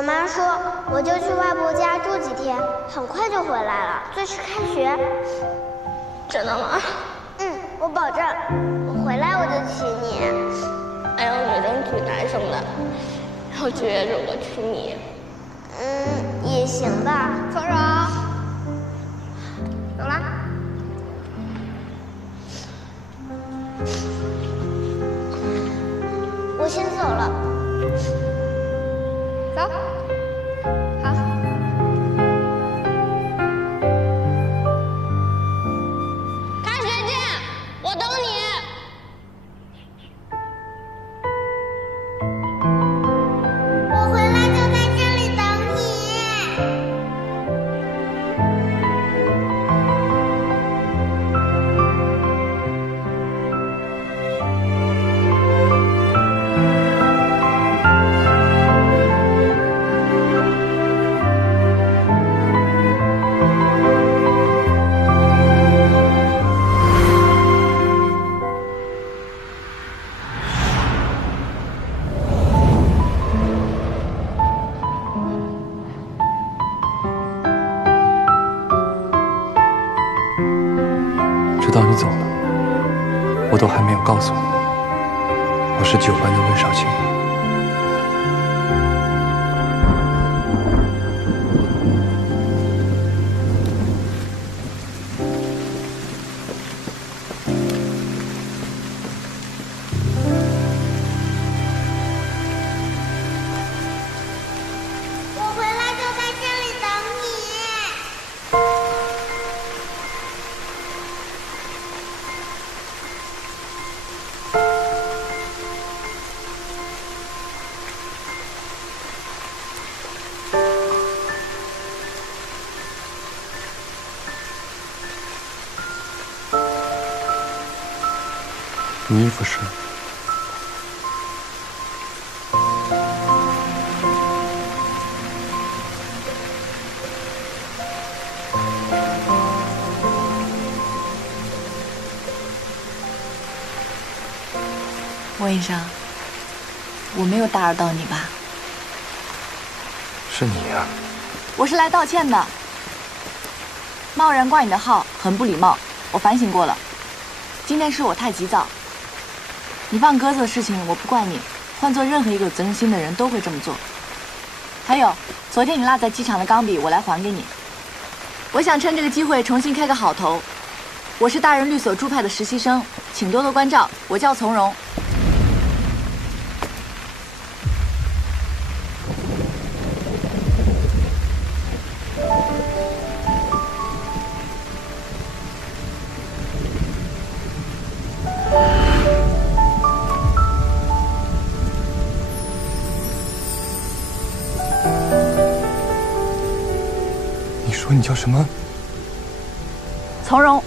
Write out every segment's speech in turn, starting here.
我妈说我就去外婆家住几天，很快就回来了，最迟开学。真的吗？嗯，我保证，我回来我就娶你。哎呀，我觉得挺难受的。我觉得我娶你，也行吧。从容，走啦。我先走了。走。好。开学见，我等你。我回来就在这里等你。直到你走了，我都还没有告诉你，我是9班的温少卿。我回来就在这里等你。你衣服湿了。温医生，我没有打扰到你吧？是你呀。我是来道歉的。贸然挂你的号，很不礼貌，我反省过了。今天是我太急躁。你放鸽子的事情我不怪你，换做任何一个有责任心的人都会这么做。还有，昨天你落在机场的钢笔，我来还给你。我想趁这个机会重新开个好头。我是大人律所驻派的实习生，请多多关照。我叫从容。你说你叫什么？从容。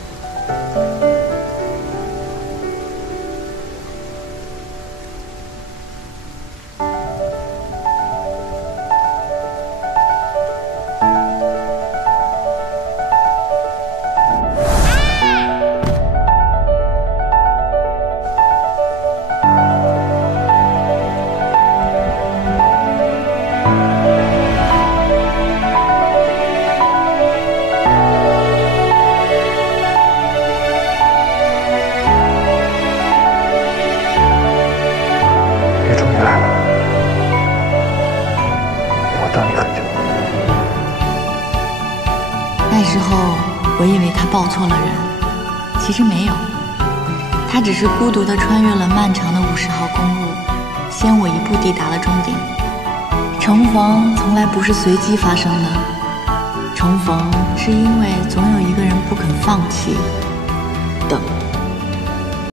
那时候我以为他抱错了人，其实没有，他只是孤独地穿越了漫长的50号公路，先我一步抵达了终点。重逢从来不是随机发生的，重逢是因为总有一个人不肯放弃。